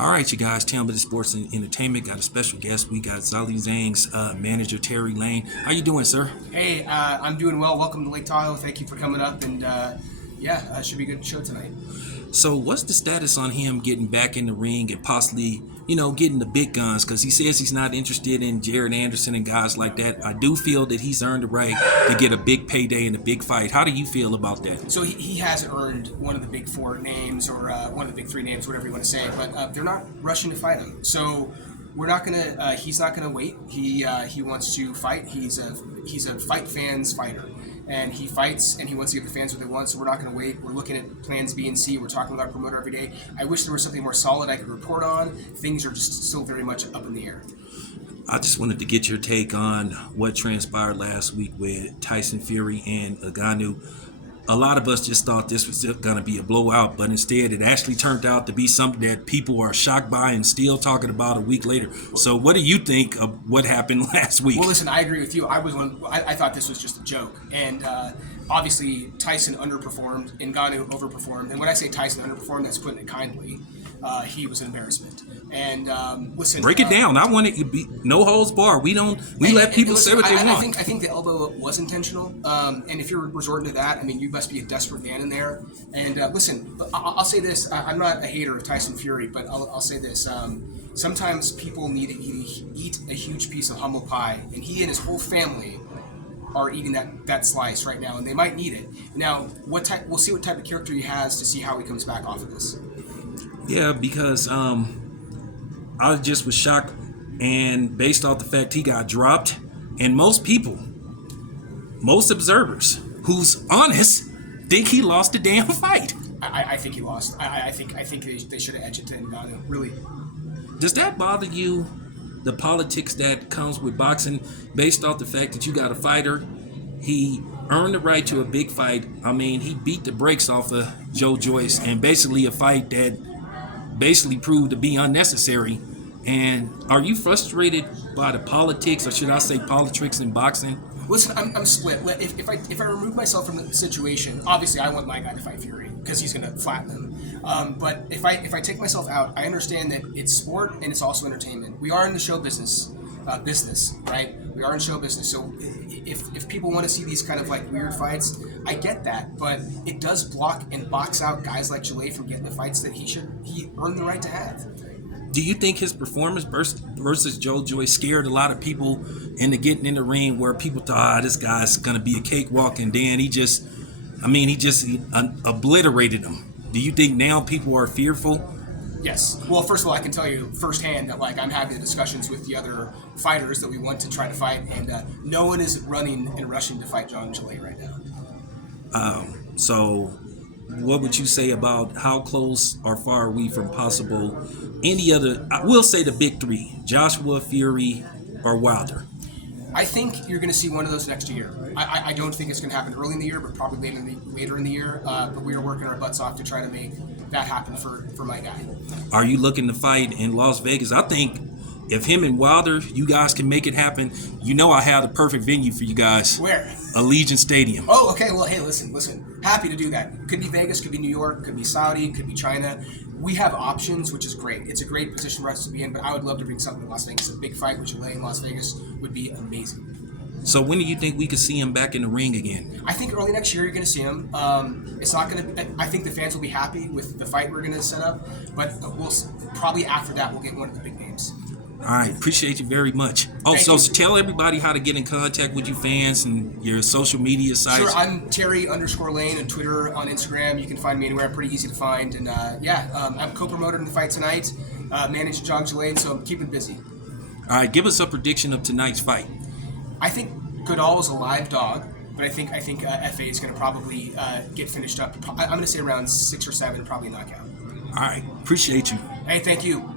All right, you guys, Tampa Sports and Entertainment got a special guest. We got Zhilei Zhang's manager, Terry Lane. How you doing, sir? Hey, I'm doing well. Welcome to Lake Tahoe. Thank you for coming up, and should be a good show tonight. So what's the status on him getting back in the ring and possibly, getting the big guns? Because he says he's not interested in Jared Anderson and guys like that. I do feel that he's earned the right to get a big payday and a big fight. How do you feel about that? So he has earned one of the big four names or one of the big three names, whatever you want to say, but they're not rushing to fight him. So we're not gonna. He's not gonna wait. He wants to fight. He's a fight fans fighter, and he fights and he wants to give the fans what they want. So we're not gonna wait. We're looking at plans B and C. We're talking with our promoter every day. I wish there was something more solid I could report on. Things are just still very much up in the air. I just wanted to get your take on what transpired last week with Tyson Fury and Ngannou. A lot of us just thought this was going to be a blowout, but instead it actually turned out to be something that people are shocked by and still talking about a week later. So what do you think of what happened last week? Well, listen, I agree with you. I thought this was just a joke. And obviously Tyson underperformed, Ngannou overperformed. And when I say Tyson underperformed, that's putting it kindly. He was an embarrassment. And listen, break it down. I want it to be no holds barred. We let people say what they want. I think the elbow was intentional. And if you're resorting to that, I mean, you must be a desperate man in there. And listen, I'll say this: I'm not a hater of Tyson Fury, but I'll say this: sometimes people need to eat a huge piece of humble pie, and he and his whole family are eating that slice right now, and they might need it. Now, we'll see what type of character he has to see how he comes back off of this. Yeah, because I just was shocked, and based off the fact he got dropped, and most observers who's honest think he lost the damn fight. I think he lost. I think they should have edged it to Ngannou. Really. Does that bother you? The politics that comes with boxing, based off the fact that you got a fighter, he earned the right to a big fight. I mean, he beat the brakes off of Joe Joyce, and basically a fight that basically proved to be unnecessary. And are you frustrated by the politics, or should I say politics in boxing? Listen, I'm split. If I remove myself from the situation, obviously I want my guy to fight Fury because he's going to flatten him. But if I take myself out, I understand that it's sport and it's also entertainment. We are in the show business, right? We are in show business. So if people want to see these kind of like weird fights, I get that. But it does block and box out guys like Zhilei from getting the fights that he earned the right to have. Do you think his performance versus Joe Joyce scared a lot of people into getting in the ring, where people thought, this guy's going to be a cakewalk, and then he just obliterated him? Do you think now people are fearful? Yes. Well, first of all, I can tell you firsthand that I'm having discussions with the other fighters that we want to try to fight, and no one is running and rushing to fight John Zhilei right now. So what would you say about how close or far are we from possible any other, I will say the big three, Joshua, Fury, or Wilder? I think you're going to see one of those next year. I don't think it's going to happen early in the year, but probably later in the year. But we are working our butts off to try to make that happen for my guy. Are you looking to fight in Las Vegas? I think if him and Wilder, you guys can make it happen, I have the perfect venue for you guys. Where? Allegiant Stadium. Oh, okay. Well, hey, listen. Happy to do that. Could be Vegas, could be New York, could be Saudi, could be China. We have options, which is great. It's a great position for us to be in, but I would love to bring something to Las Vegas. A big fight with Zhilei in Las Vegas would be amazing. So when do you think we could see him back in the ring again? I think early next year you're going to see him. It's not going to. I think the fans will be happy with the fight we're going to set up, but we'll probably after that we'll get one of the big names. All right, appreciate you very much. So tell everybody how to get in contact with you fans and your social media sites. Sure, I'm Terry_Lane on Twitter, on Instagram. You can find me anywhere. I'm pretty easy to find. And I'm co-promoter in the fight tonight, managing John Zhilei, so I'm keeping busy. All right, give us a prediction of tonight's fight. I think Goodall is a live dog, but I think FA is going to probably get finished up. I'm going to say around 6 or 7, probably knockout. All right, appreciate you. Hey, thank you.